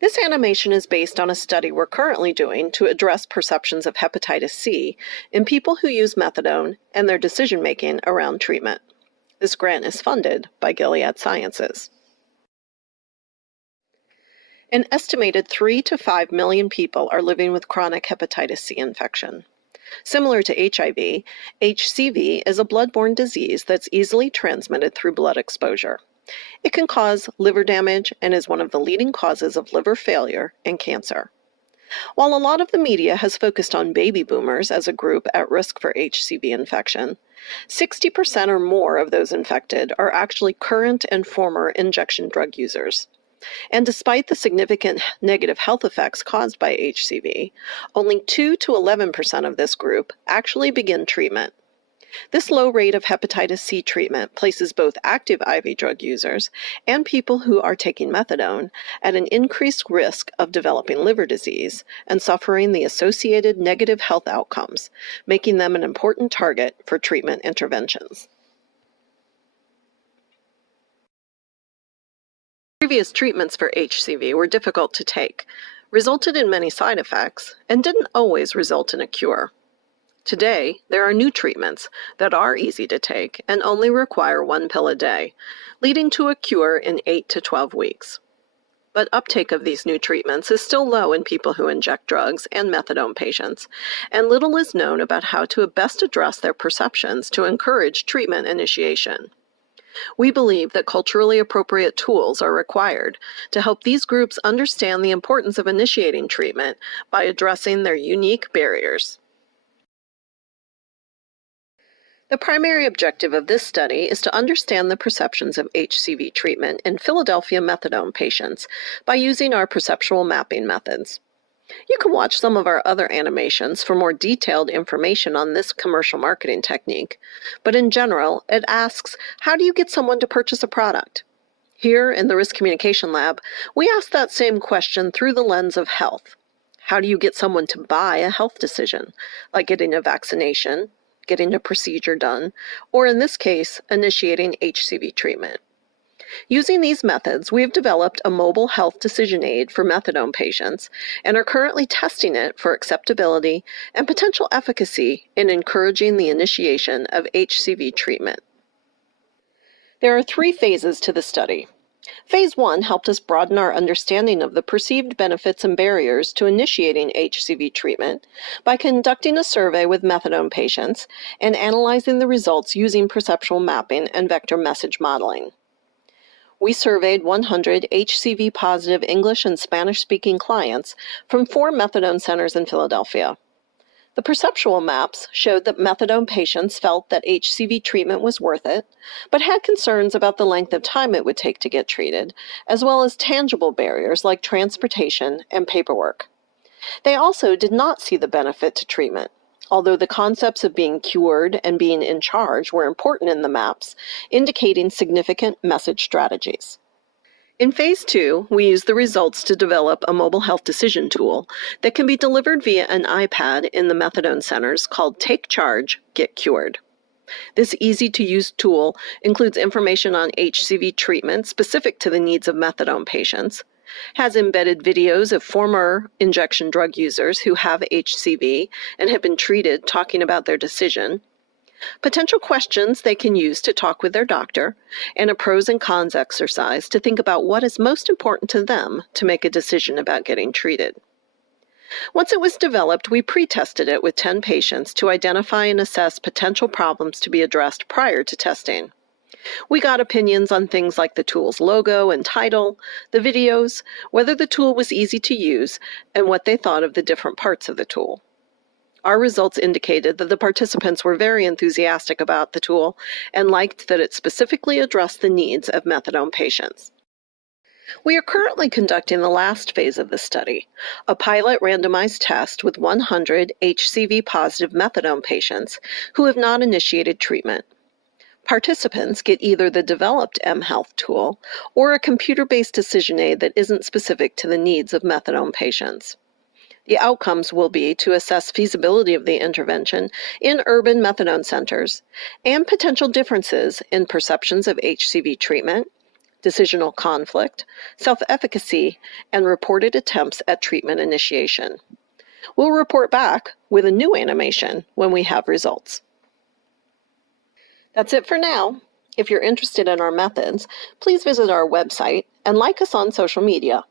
This animation is based on a study we're currently doing to address perceptions of hepatitis C in people who use methadone and their decision-making around treatment. This grant is funded by Gilead Sciences. An estimated 3 to 5 million people are living with chronic hepatitis C infection. Similar to HIV, HCV is a blood-borne disease that's easily transmitted through blood exposure. It can cause liver damage and is one of the leading causes of liver failure and cancer. While a lot of the media has focused on baby boomers as a group at risk for HCV infection, 60% or more of those infected are actually current and former injection drug users. And despite the significant negative health effects caused by HCV, only 2 to 11% of this group actually begin treatment. This low rate of hepatitis C treatment places both active IV drug users and people who are taking methadone at an increased risk of developing liver disease and suffering the associated negative health outcomes, making them an important target for treatment interventions. Previous treatments for HCV were difficult to take, resulted in many side effects, and didn't always result in a cure. Today, there are new treatments that are easy to take and only require 1 pill a day, leading to a cure in 8 to 12 weeks. But uptake of these new treatments is still low in people who inject drugs and methadone patients, and little is known about how to best address their perceptions to encourage treatment initiation. We believe that culturally appropriate tools are required to help these groups understand the importance of initiating treatment by addressing their unique barriers. The primary objective of this study is to understand the perceptions of HCV treatment in Philadelphia methadone patients by using our perceptual mapping methods. You can watch some of our other animations for more detailed information on this commercial marketing technique, but in general, it asks, how do you get someone to purchase a product? Here in the Risk Communication Lab, we ask that same question through the lens of health. How do you get someone to buy a health decision, like getting a vaccination, getting a procedure done, or in this case, initiating HCV treatment? Using these methods, we have developed a mobile health decision aid for methadone patients and are currently testing it for acceptability and potential efficacy in encouraging the initiation of HCV treatment. There are 3 phases to the study. Phase 1 helped us broaden our understanding of the perceived benefits and barriers to initiating HCV treatment by conducting a survey with methadone patients and analyzing the results using perceptual mapping and vector message modeling. We surveyed 100 HCV-positive English and Spanish-speaking clients from 4 methadone centers in Philadelphia. The perceptual maps showed that methadone patients felt that HCV treatment was worth it, but had concerns about the length of time it would take to get treated, as well as tangible barriers like transportation and paperwork. They also did not see the benefit to treatment, although the concepts of being cured and being in charge were important in the maps, indicating significant message strategies. In Phase 2, we use the results to develop a mobile health decision tool that can be delivered via an iPad in the methadone centers called Take Charge, Get Cured. This easy-to-use tool includes information on HCV treatment specific to the needs of methadone patients, has embedded videos of former injection drug users who have HCV and have been treated talking about their decision, potential questions they can use to talk with their doctor, and a pros and cons exercise to think about what is most important to them to make a decision about getting treated. Once it was developed, we pre-tested it with 10 patients to identify and assess potential problems to be addressed prior to testing. We got opinions on things like the tool's logo and title, the videos, whether the tool was easy to use, and what they thought of the different parts of the tool. Our results indicated that the participants were very enthusiastic about the tool and liked that it specifically addressed the needs of methadone patients. We are currently conducting the last phase of the study, a pilot randomized test with 100 HCV-positive methadone patients who have not initiated treatment. Participants get either the developed mHealth tool or a computer-based decision aid that isn't specific to the needs of methadone patients. The outcomes will be to assess feasibility of the intervention in urban methadone centers and potential differences in perceptions of HCV treatment, decisional conflict, self-efficacy, and reported attempts at treatment initiation. We'll report back with a new animation when we have results. That's it for now. If you're interested in our methods, please visit our website and like us on social media.